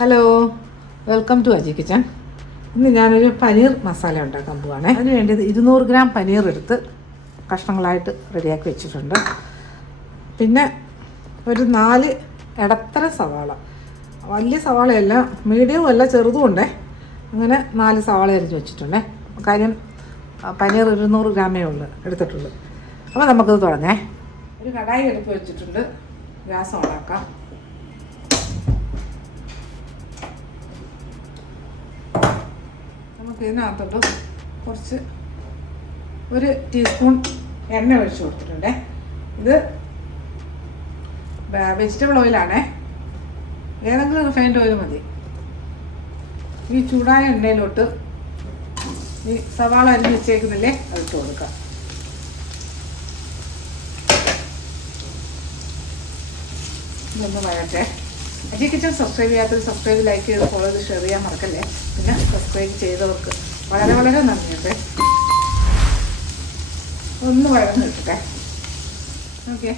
Hello, welcome to Aji kitchen. ഇന്ന് ഞാനൊരു പനീർ മസാല ഉണ്ടാക്കാൻ പോവാണ്. അതിന് വേണ്ടിയത് 200 ഗ്രാം പനീർ എടുത്ത് കഷ്ണങ്ങളായിട്ട് റെഡിയാക്കി വെച്ചിട്ടുണ്ട്. പിന്നെ ഒരു 4 ഇടത്തര സവാള, വലിയ സവാളയല്ല, മീഡിയവും അല്ല, ചെറുതും ഉണ്ടേ. അങ്ങനെ 4 സവാള അരിഞ്ഞ് വെച്ചിട്ടുണ്ടേ. കാര്യം പനീർ 200 ഗ്രാമേ എടുത്തിട്ടുള്ളൂ. അപ്പോൾ നമുക്കത് തുടങ്ങേ. ഒരു കടായി എടുത്ത് വെച്ചിട്ടുണ്ട്. ഗ്യാസ് ഓണാക്കാം. നമുക്ക് ഇതിനകത്തോട്ട് കുറച്ച് 1 ടീസ്പൂൺ എണ്ണ ഒഴിച്ച് കൊടുത്തിട്ടുണ്ടേ. ഇത് വെജിറ്റബിൾ ഓയിലാണേ, ഏതെങ്കിലും റിഫൈൻഡ് ഓയിൽ മതി. ഈ ചൂടായ എണ്ണയിലോട്ട് ഈ സവാള അരിഞ്ഞ് വെച്ചേക്കുന്നില്ലേ, അതിട്ട് കൊടുക്കാം. ഇതൊന്ന് വഴട്ടെ. അജി കിച്ചൺ സബ്സ്ക്രൈബ് ചെയ്യാത്തവർ സബ്സ്ക്രൈബ്, ലൈക്ക് ചെയ്ത് ഫോളോ ചെയ്ത് ഷെയർ ചെയ്യാൻ മറക്കല്ലേ. പിന്നെ സബ്സ്ക്രൈബ് ചെയ്തവർക്ക് വളരെ വളരെ നന്ദിയുണ്ട്. ഒന്ന് വഴന്ന് കിട്ടട്ടെ. ഓക്കെ,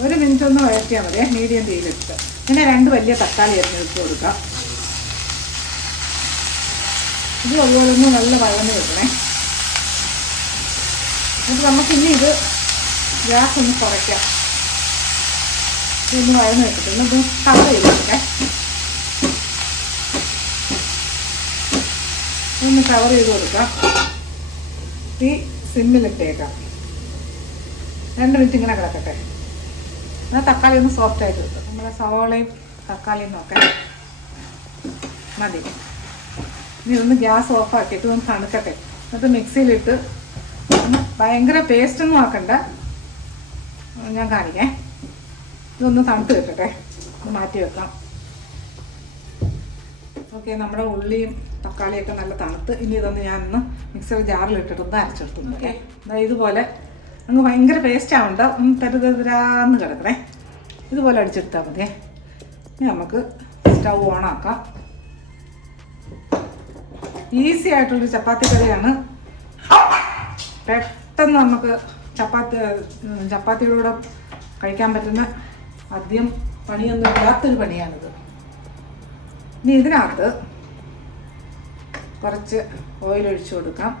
1 മിനിറ്റ് ഒന്ന് വഴറ്റിയാൽ മതി, മീഡിയം തീയിലിട്ട്. പിന്നെ 2 വലിയ തക്കാളി അരിഞ്ഞ് ഇട്ട് കൊടുക്കാം. ഇത് അതുപോലെ ഒന്ന് നല്ല വഴന്ന് കിട്ടണേ. എന്നിട്ട് നമുക്കിനി ഇത് ഗ്യാസ് ഒന്ന് കുറയ്ക്കാം. ഇതൊന്ന് വഴന്ന് വെച്ചിട്ട് ഇത് കവർ ചെയ്തിട്ടേ, ഒന്ന് കവർ ചെയ്ത് കൊടുക്കാം. ഈ സിമ്മിലിട്ടേക്കാം. 2 മിനിറ്റ് ഇങ്ങനെ കിടക്കട്ടെ. എന്നാൽ തക്കാളി ഒന്ന് സോഫ്റ്റ് ആയിട്ട് കിട്ടും. നമ്മളെ സവാളയും തക്കാളിയും ഒക്കെ മതി. ഇനി ഒന്ന് ഗ്യാസ് ഓഫാക്കിയിട്ട് ഒന്ന് തണുക്കട്ടെ. എന്നിട്ട് മിക്സിയിലിട്ട് ഒന്ന് ഭയങ്കര പേസ്റ്റൊന്നും ആക്കണ്ട, ഞാൻ കാണിക്കേ. ഇതൊന്ന് തണുത്ത് കിട്ടട്ടെ, ഒന്ന് മാറ്റി വെക്കാം. ഓക്കെ, നമ്മുടെ ഉള്ളിയും തക്കാളിയൊക്കെ നല്ല തണുത്ത്. ഇനി ഇതൊന്ന് ഞാനൊന്ന് മിക്സർ ജാറിലിട്ടിട്ടൊന്ന് അരച്ചെടുത്തുണ്ട്. ഓക്കെ, ഇതുപോലെ അങ്ങ് ഭയങ്കര പേസ്റ്റ് ആവണ്ട, ഒന്ന് തരുതരാന്ന് കിടക്കണേ. ഇതുപോലെ അടിച്ചെടുത്താൽ മതിയേ. ഇനി നമുക്ക് സ്റ്റൗ ഓണാക്കാം. ഈസി ആയിട്ടുള്ളൊരു ചപ്പാത്തി കറിയാണ്. പെട്ടെന്ന് നമുക്ക് ചപ്പാത്തിയുടെ കൂടെ കഴിക്കാൻ പറ്റുന്ന അധികം പണിയൊന്നും ഇല്ലാത്തൊരു പണിയാണിത്. ഇനി ഇതിനകത്ത് കുറച്ച് ഓയിൽ ഒഴിച്ചു കൊടുക്കാം.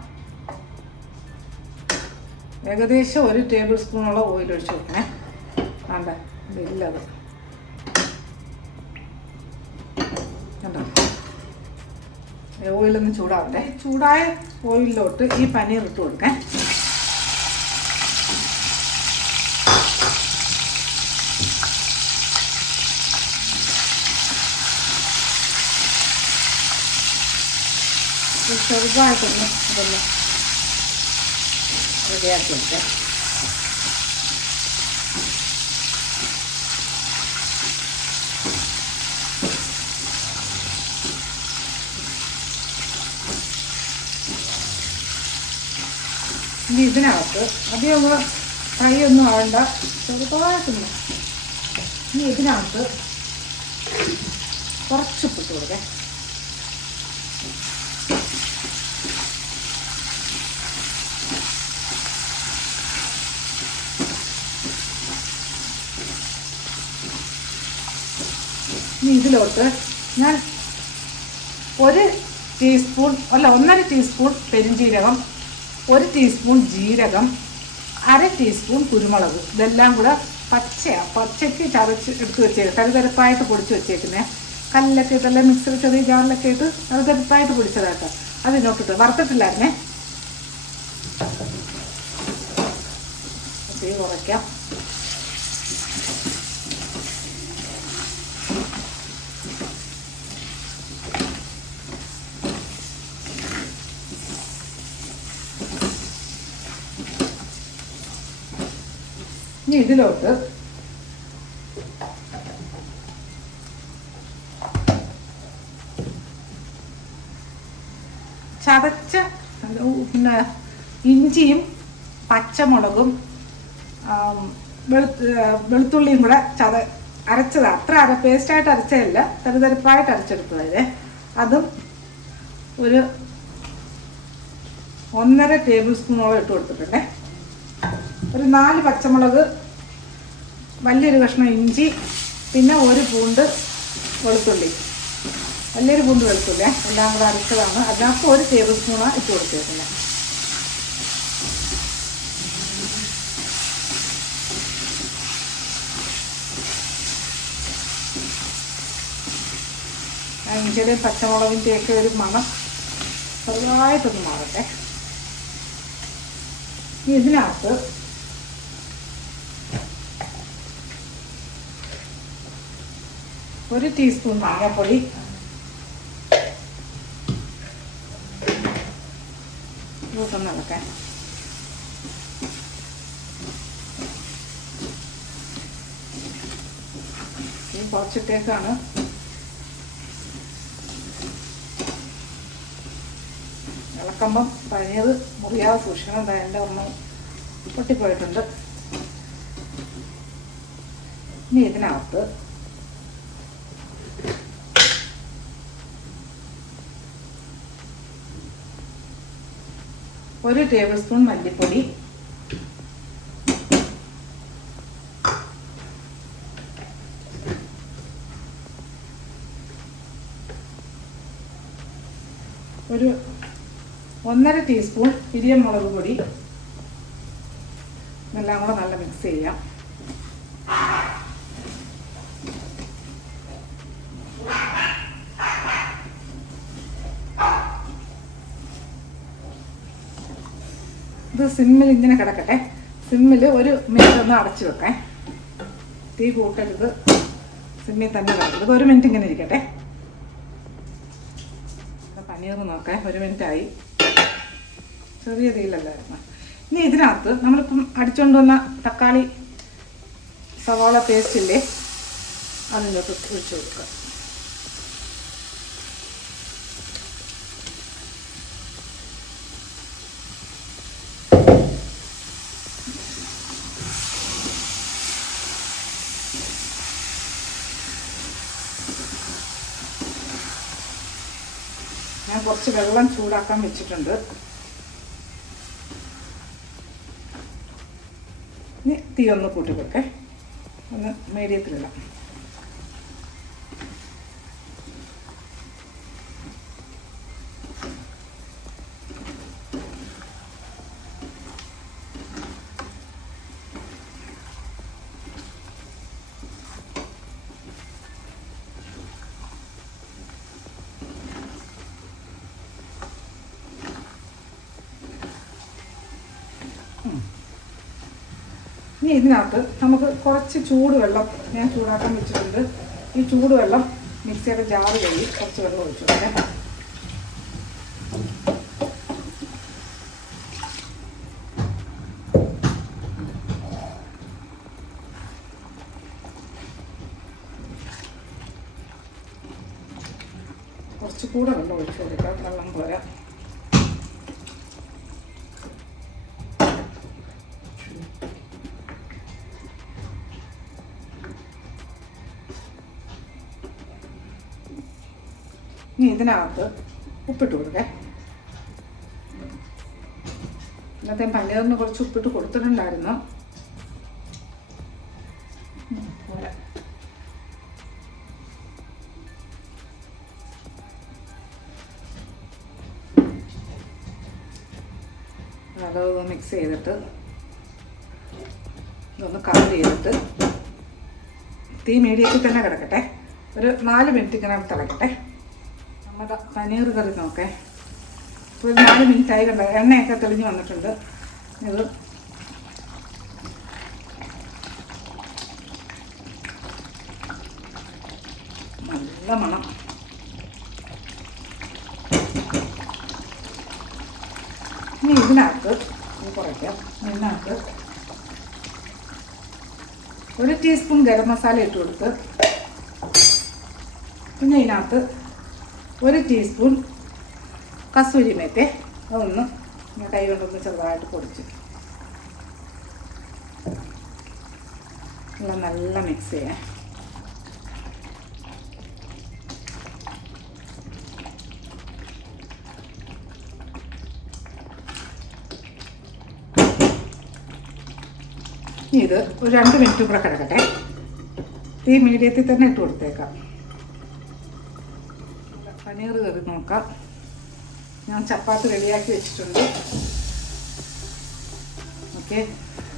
ഏകദേശം 1 ടേബിൾ സ്പൂണോളം ഓയിൽ ഒഴിച്ചു കൊടുക്കണേ. വേണ്ട, ഇതില്ലത് കണ്ടോ. ഓയിലൊന്ന് ചൂടാവട്ടെ. ചൂടായ ഓയിലിലോട്ട് ഈ പനീർ ഇട്ട് കൊടുക്കാം. ചെറുതായിട്ടൊന്ന് ഇതൊന്ന് റെഡിയാക്കി വെക്കാം. ഇനി ഇതിനകത്ത് അധികം ഫ്രൈ ഒന്നും ആവണ്ട, ചെറുതായിട്ടൊന്ന്. ഇനി ഇതിനകത്ത് കുറച്ച് ഉപ്പിട്ട് കൊടുക്കാം. ഇനി ഇതിലോട്ട് ഞാൻ 1 ടീസ്പൂൺ അല്ല 1.5 ടീസ്പൂൺ പെരുംജീരകം, 1 ടീസ്പൂൺ ജീരകം, 1/2 ടീസ്പൂൺ കുരുമുളക്, ഇതെല്ലാം കൂടെ പച്ചയ്ക്ക് ചതച്ച് എടുത്ത് വെച്ചേക്കും. തരിതരപ്പായിട്ട് പൊടിച്ച് വെച്ചേക്കുന്നേ. കല്ലൊക്കെ ഇട്ടല്ലേ, മിക്സർ ചെറിയ ജാറിലൊക്കെ ഇട്ട് തരിതരപ്പായിട്ട് പൊടിച്ചതാട്ടോ. അതിനോട്ടിട്ട് വറുത്തിട്ടില്ലായിരുന്നേ. തീ കുറയ്ക്കാം. ഇനി ഇതിലോട്ട് ചതച്ച പിന്നെ ഇഞ്ചിയും പച്ചമുളകും വെളുത്തുള്ളിയും കൂടെ അരച്ചതാണ്. അത്ര പേസ്റ്റായിട്ട് അരച്ചതല്ല, തരിതരിപ്പായിട്ട് അരച്ചെടുത്തതല്ലേ. അതും ഒരു 1.5 ടേബിൾ സ്പൂണോളം ഇട്ട് കൊടുത്തിട്ടുണ്ടേ. ഒരു 4 പച്ചമുളക്, വലിയൊരു കഷ്ണം ഇഞ്ചി, പിന്നെ 1 പൂണ്ട് വെളുത്തുള്ളി വലിയൊരു പൂണ്ട് വെളുത്തില്ലേ, എല്ലാം കൂടെ അരച്ചതാണ്. അതിനകത്ത് 1 ടേബിൾ സ്പൂണാണ് ഇട്ട് കൊടുത്തേക്കുന്നത്. ഇഞ്ചിയുടെ പച്ചമുളകിൻ്റെയൊക്കെ ഒരു മണം ചെറുതായിട്ടൊന്ന് മാറട്ടെ. ഇതിനകത്ത് ഒരു ടീസ്പൂൺ മഞ്ഞൾപ്പൊടി, ഇതൊന്ന് ഇളക്കാൻ. കുറച്ചിട്ടേക്കാണ്. ഇളക്കുമ്പം പനീർ മുറിയാതെ സൂക്ഷിക്കണം. എൻ്റെ ഒന്നും പൊട്ടിപ്പോയിട്ടുണ്ട്. ഇനി ഇതിനകത്ത് ഒരു ടേബിൾ സ്പൂൺ മല്ലിപ്പൊടി, ഒരു 1.5 ടീസ്പൂൺ പിരിയൻ മുളക് പൊടി, എല്ലാം കൂടെ നല്ല മിക്സ് ചെയ്യാം. ഇത് സിമ്മിൽ ഇങ്ങനെ കിടക്കട്ടെ. സിമ്മിൽ 1 മിനിറ്റ് ഒന്ന് അടച്ചു വെക്കാം. തീ കൂട്ടരുത്, സിമ്മിൽ തന്നെ കിടക്കരുത്. 1 മിനിറ്റ് ഇങ്ങനെ ഇരിക്കട്ടെ. പനീർ നോക്കാം, 1 മിനിറ്റായി. ചെറിയ തീയിലല്ലായിരുന്നു. ഇനി ഇതിനകത്ത് നമ്മളിപ്പം അടിച്ചുകൊണ്ട് വന്ന തക്കാളി സവാള പേസ്റ്റ് ഇല്ലേ, അതിനകത്ത് ഒഴിച്ചു കൊടുക്കുക. ഞാൻ കുറച്ച് വെള്ളം ചൂടാക്കാൻ വെച്ചിട്ടുണ്ട്. ഇനി തീ ഒന്ന് കൂട്ടി കൊടുക്കേ, ഒന്ന് മീഡിയത്തിലിടാം. ഇനി ഇതിനകത്ത് നമുക്ക് കുറച്ച് ചൂടുവെള്ളം ഞാൻ ചൂടാക്കാൻ വെച്ചിട്ടുണ്ട്. ഈ ചൂടുവെള്ളം മിക്സിയുടെ ജാറ് കഴുകി കുറച്ച് വെള്ളം ഒഴിച്ചു കൊടുക്കേ. കുറച്ചുകൂടെ വെള്ളം ഒഴിച്ചു കൊടുക്കാം, വെള്ളം പോരാ. ഇനി ഇതിനകത്ത് ഉപ്പിട്ട് കൊടുക്കേ. ഇന്നത്തെ പനീറിന് കുറച്ച് ഉപ്പിട്ട് കൊടുത്തിട്ടുണ്ടായിരുന്നു. അതൊന്ന് മിക്സ് ചെയ്തിട്ട് ഇതൊന്ന് കവർ ചെയ്തിട്ട് തീ മീഡിയത്തിൽ തന്നെ കിടക്കട്ടെ. ഒരു 4 മിനിറ്റ് ഇങ്ങനെ തിളക്കട്ടെ. നമ്മുടെ പനീർ കറി നോക്കേ. ഇപ്പോൾ 4 മിനിറ്റായി കണ്ട, എണ്ണയൊക്കെ തെളിഞ്ഞ് വന്നിട്ടുണ്ട്. ഇത് നല്ല മണം. ഇനി ഇതിനകത്ത് കുറയ്ക്കാം. ഇതിനകത്ത് 1 ടീസ്പൂൺ ഗരം മസാല ഇട്ട് കൊടുത്ത്, പിന്നെ ഇതിനകത്ത് 1 ടീസ്പൂൺ കസൂരി മേത്തെ അതൊന്ന് കൈ കൊണ്ടൊന്ന് ചെറുതായിട്ട് പൊടിച്ച് എല്ലാം നല്ല മിക്സ് ചെയ്യാം. ഇത് ഒരു 2 മിനിറ്റ് കൂടെ കിടക്കട്ടെ. തീ മീഡിയത്തിൽ തന്നെ ഇട്ട് കൊടുത്തേക്കാം. പനീർ കറി നോക്കാം. ഞാൻ ചപ്പാത്തി റെഡിയാക്കി വെച്ചിട്ടുണ്ട്. ഓക്കെ,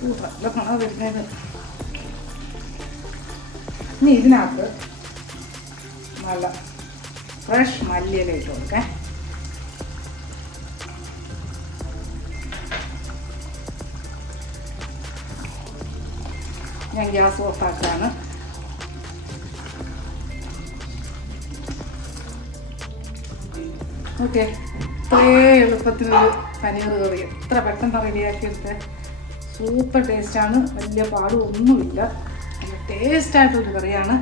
നല്ല മണം വരുന്നത്. ഇനി ഇതിനകത്ത് നല്ല ഫ്രഷ് മല്ലിയില ഇട്ട് കൊടുക്കേ. ഞാൻ ഗ്യാസ് ഓഫാക്കാണ്. ഓക്കെ, ഇത്രയേ എളുപ്പത്തിനൊരു പനീർ കറി എത്ര പെട്ടെന്ന് റെഡിയാക്കിയെടുത്ത് സൂപ്പർ ടേസ്റ്റാണ്. വലിയ പാടും ഒന്നുമില്ല, നല്ല ടേസ്റ്റായിട്ടൊരു കറിയാണ്.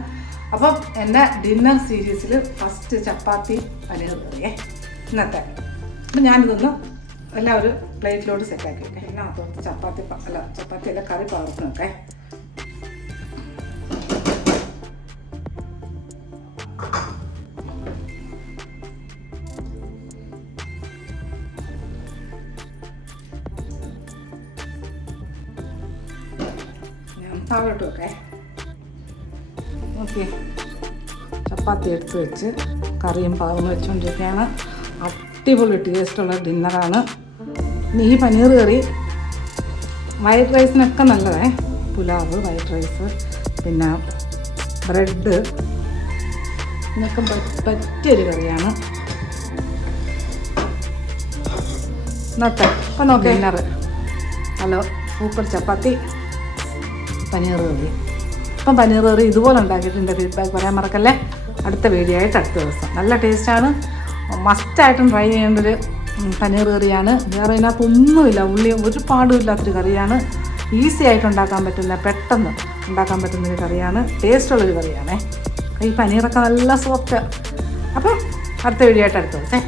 അപ്പം എൻ്റെ ഡിന്നർ സീരീസിൽ ഫസ്റ്റ് ചപ്പാത്തി പനീർ കറിയേ ഇന്നത്തെ. അപ്പം ഞാനിതൊന്ന് എല്ലാവരും പ്ലേറ്റിലോട്ട് സെറ്റാക്കി വെക്കാം. ഇതിനകത്തോട്ട് ചപ്പാത്തി അല്ല കറി പകർന്ന് വെക്കേ. താഴോട്ട് വെക്കേ. ഓക്കെ, ചപ്പാത്തി എടുത്ത് വെച്ച് കറിയും പകർന്ന് വെച്ചുകൊണ്ടിരിക്കുകയാണ്. അടിപൊളി ടേസ്റ്റുള്ള ഡിന്നറാണ്. ഇനി ഈ പനീർ കറി വൈറ്റ് റൈസിനൊക്കെ നല്ലതേ. പുലാവ്, വൈറ്റ് റൈസ്, പിന്നെ ബ്രെഡ്, ഇതിനൊക്കെ പറ്റിയൊരു കറിയാണ് ഇന്നത്തെ. അപ്പം നോക്കാം ഡിന്നറ്. ഹലോ, സൂപ്പർ ചപ്പാത്തി പനീർ കറി. അപ്പം പനീർ കറി ഇതുപോലെ ഉണ്ടാക്കിയിട്ട് എൻ്റെ ഫീഡ്ബാക്ക് പറയാൻ മറക്കല്ലേ. അടുത്ത വീഡിയോ ആയിട്ട് അടുത്ത ദിവസം. നല്ല ടേസ്റ്റാണ്, മസ്റ്റായിട്ടും ട്രൈ ചെയ്യേണ്ടൊരു പനീർ കറിയാണ്. വേറെ ഇതിനകത്തൊന്നുമില്ല, ഉള്ളി ഒരു പാടുമില്ലാത്തൊരു കറിയാണ്. ഈസി ആയിട്ട് ഉണ്ടാക്കാൻ പറ്റുന്ന, പെട്ടെന്ന് ഉണ്ടാക്കാൻ പറ്റുന്നൊരു കറിയാണ്. ടേസ്റ്റുള്ളൊരു കറിയാണേ. ഈ പനീറൊക്കെ നല്ല സോഫ്റ്റ്. അപ്പം അടുത്ത വീഡിയോ ആയിട്ട് അടുത്ത ദിവസം.